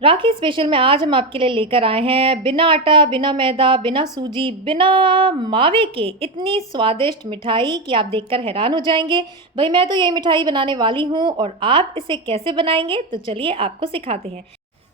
राखी special में आज हम आपके लिए लेकर आए हैं बिना आटा, बिना मैदा, बिना सूजी, बिना मावे के इतनी स्वादिष्ट मिठाई कि आप देखकर हैरान हो जाएंगे। भाई मैं तो यही मिठाई बनाने वाली हूँ और आप इसे कैसे बनाएंगे तो चलिए आपको सिखाते हैं।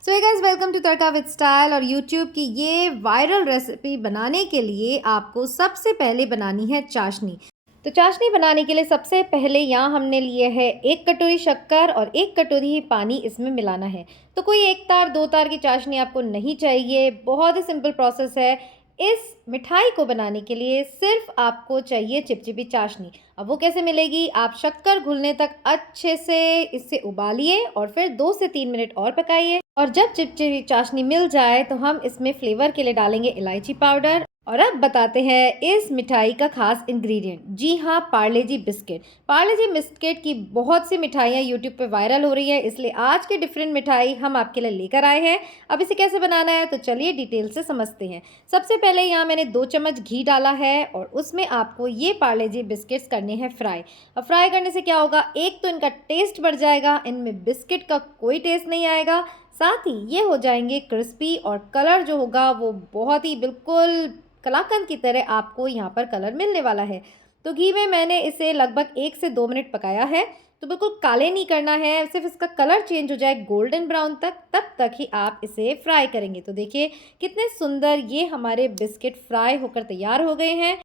So hey guys, welcome to Tadka with style. और यूट्यूब की ये वायरल रेसिपी बनाने के लिए आपको सबसे पहले बनानी है चाशनी। तो चाशनी बनाने के लिए सबसे पहले यहाँ हमने लिए है 1 कटोरी शक्कर और 1 कटोरी ही पानी इसमें मिलाना है। तो कोई 1 तार 2 तार की चाशनी आपको नहीं चाहिए, बहुत ही सिंपल प्रोसेस है। इस मिठाई को बनाने के लिए सिर्फ आपको चाहिए चिपचिपी चाशनी। अब वो कैसे मिलेगी? आप शक्कर घुलने तक अच्छे से इसे उबालिए और फिर 2 से 3 मिनट और पकाइए। और जब चिपचिपी चाशनी मिल जाए तो हम इसमें फ्लेवर के लिए डालेंगे इलायची पाउडर। और अब बताते हैं इस मिठाई का खास इंग्रेडिएंट। जी हाँ, पार्ले जी बिस्किट। पार्ले जी बिस्किट की बहुत सी मिठाइयाँ यूट्यूब पे वायरल हो रही है, इसलिए आज की डिफरेंट मिठाई हम आपके लिए लेकर आए हैं। अब इसे कैसे बनाना है तो चलिए डिटेल से समझते हैं। सबसे पहले यहाँ मैंने 2 चम्मच घी डाला है और उसमें आपको ये पार्ले जी बिस्किट्स करने हैं फ्राई। अब फ्राई करने से क्या होगा, एक तो इनका टेस्ट बढ़ जाएगा, इनमें बिस्किट का कोई टेस्ट नहीं आएगा, साथ ही ये हो जाएंगे क्रिस्पी और कलर जो होगा वो बहुत ही बिल्कुल कलाकंद की तरह आपको यहाँ पर कलर मिलने वाला है। तो घी में मैंने इसे लगभग 1 से 2 मिनट पकाया है। तो बिल्कुल काले नहीं करना है, सिर्फ इसका कलर चेंज हो जाए गोल्डन ब्राउन तक, तब तक ही आप इसे फ्राई करेंगे। तो देखिए कितने सुंदर ये हमारे बिस्किट फ्राई होकर तैयार हो गए हैं।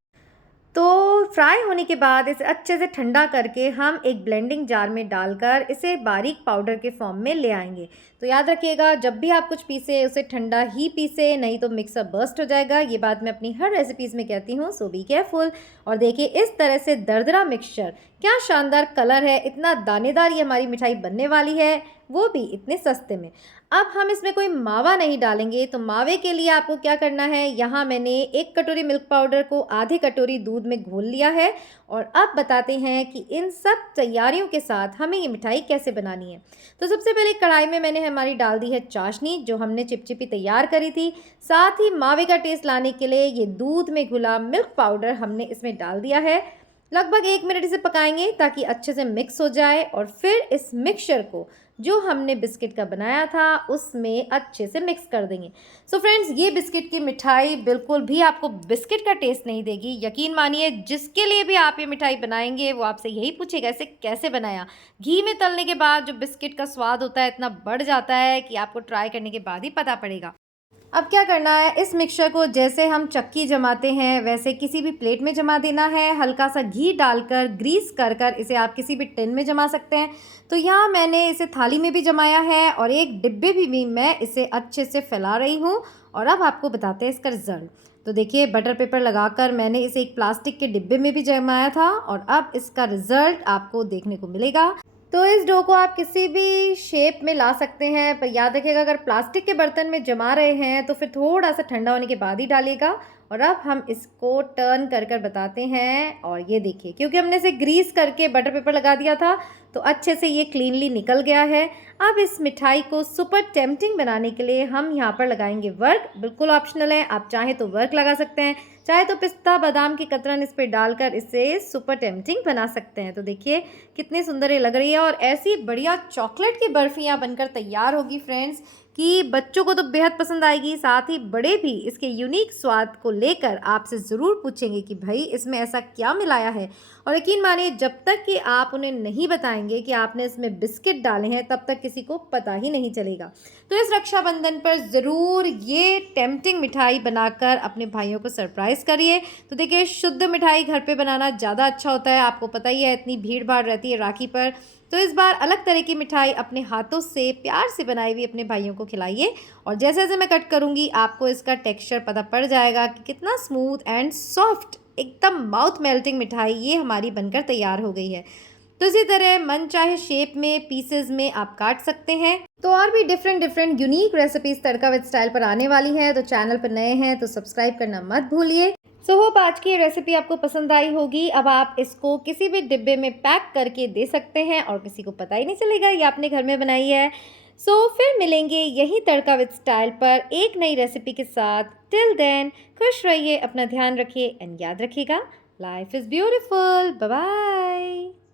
तो फ्राई होने के बाद इसे अच्छे से ठंडा करके हम एक ब्लेंडिंग जार में डालकर इसे बारीक पाउडर के फॉर्म में ले आएंगे। तो याद रखिएगा, जब भी आप कुछ पीसे उसे ठंडा ही पीसे, नहीं तो मिक्सर बर्स्ट हो जाएगा। ये बात मैं अपनी हर रेसिपीज़ में कहती हूँ, सो बी केयरफुल। और देखिए इस तरह से दरदरा मिक्सचर, क्या शानदार कलर है, इतना दानेदार ये हमारी मिठाई बनने वाली है, वो भी इतने सस्ते में। अब हम इसमें कोई मावा नहीं डालेंगे, तो मावे के लिए आपको क्या करना है, यहाँ मैंने 1 कटोरी मिल्क पाउडर को आधी कटोरी दूध में घोल लिया है। और अब बताते हैं कि इन सब तैयारियों के साथ हमें ये मिठाई कैसे बनानी है। तो सबसे पहले कढ़ाई में मैंने हमारी डाल दी है चाशनी, जो हमने चिपचिपी तैयार करी थी। साथ ही मावे का टेस्ट लाने के लिए ये दूध में घुला मिल्क पाउडर हमने इसमें डाल दिया है। लगभग 1 मिनट इसे पकाएंगे ताकि अच्छे से मिक्स हो जाए और फिर इस मिक्सचर को जो हमने बिस्किट का बनाया था उसमें अच्छे से मिक्स कर देंगे। सो फ्रेंड्स, ये बिस्किट की मिठाई बिल्कुल भी आपको बिस्किट का टेस्ट नहीं देगी। यकीन मानिए, जिसके लिए भी आप ये मिठाई बनाएंगे वो आपसे यही पूछेगा इसे कैसे बनाया। घी में तलने के बाद जो बिस्किट का स्वाद होता है इतना बढ़ जाता है कि आपको ट्राई करने के बाद ही पता पड़ेगा। अब क्या करना है, इस मिक्सचर को जैसे हम चक्की जमाते हैं वैसे किसी भी प्लेट में जमा देना है। हल्का सा घी डालकर ग्रीस कर कर इसे आप किसी भी टिन में जमा सकते हैं। तो यहाँ मैंने इसे थाली में भी जमाया है और एक डिब्बे भी मैं इसे अच्छे से फैला रही हूँ। और अब आपको बताते हैं इसका रिजल्ट। तो देखिए, बटर पेपर लगाकर मैंने इसे एक प्लास्टिक के डिब्बे में भी जमाया था और अब इसका रिजल्ट आपको देखने को मिलेगा। तो इस डो को आप किसी भी शेप में ला सकते हैं, पर याद रखिएगा अगर प्लास्टिक के बर्तन में जमा रहे हैं तो फिर थोड़ा सा ठंडा होने के बाद ही डालिएगा। और अब हम इसको टर्न कर कर बताते हैं। और ये देखिए, क्योंकि हमने इसे ग्रीस करके बटर पेपर लगा दिया था तो अच्छे से ये क्लीनली निकल गया है। अब इस मिठाई को सुपर टेम्पटिंग बनाने के लिए हम यहाँ पर लगाएंगे वर्क। बिल्कुल ऑप्शनल है, आप चाहें तो वर्क लगा सकते हैं, चाहे तो पिस्ता बादाम की कतरन इस पर डालकर इसे सुपर टेम्पटिंग बना सकते हैं। तो देखिए कितनी सुंदर ये लग रही है और ऐसी बढ़िया चॉकलेट की बर्फियाँ बनकर तैयार होगी फ्रेंड्स कि बच्चों को तो बेहद पसंद आएगी। साथ ही बड़े भी इसके यूनिक स्वाद को लेकर आपसे ज़रूर पूछेंगे कि भाई इसमें ऐसा क्या मिलाया है। और यकीन मानिए, जब तक कि आप उन्हें नहीं बताएंगे कि आपने इसमें बिस्किट डाले हैं तब तक किसी को पता ही नहीं चलेगा। तो इस रक्षाबंधन पर ज़रूर ये टेम्पटिंग मिठाई बनाकर अपने भाइयों को सरप्राइज़ करिए। तो देखिए, शुद्ध मिठाई घर पे बनाना ज़्यादा अच्छा होता है, आपको पता ही है इतनी भीड़ भाड़ रहती है राखी पर। तो इस बार अलग तरह की मिठाई अपने हाथों से प्यार से बनाई हुई अपने भाइयों को खिलाइए। और जैसे जैसे मैं कट करूँगी आपको इसका टेक्सचर पता पड़ जाएगा कि कितना स्मूथ एंड सॉफ्ट, एकदम माउथ मेल्टिंग मिठाई ये हमारी बनकर तैयार हो गई है। तो इसी तरह मन चाहे शेप में पीसेस में आप काट सकते हैं। तो और भी different unique recipes tadka with style पर आने वाली हैं। तो चैनल पर नए हैं तो सब्सक्राइब करना मत भूलिए। सो होप आज की ये रेसिपी आपको पसंद आई होगी। अब आप इसको किसी भी डिब्बे में पैक करके दे सकते हैं और किसी को पता ही नहीं चलेगा ये आपने घर में बनाई है। सो फिर मिलेंगे यही तड़का विद स्टाइल पर एक नई रेसिपी के साथ। टिल देन खुश रहिए, अपना ध्यान रखिए एंड याद रखिएगा, life is beautiful. Bye bye.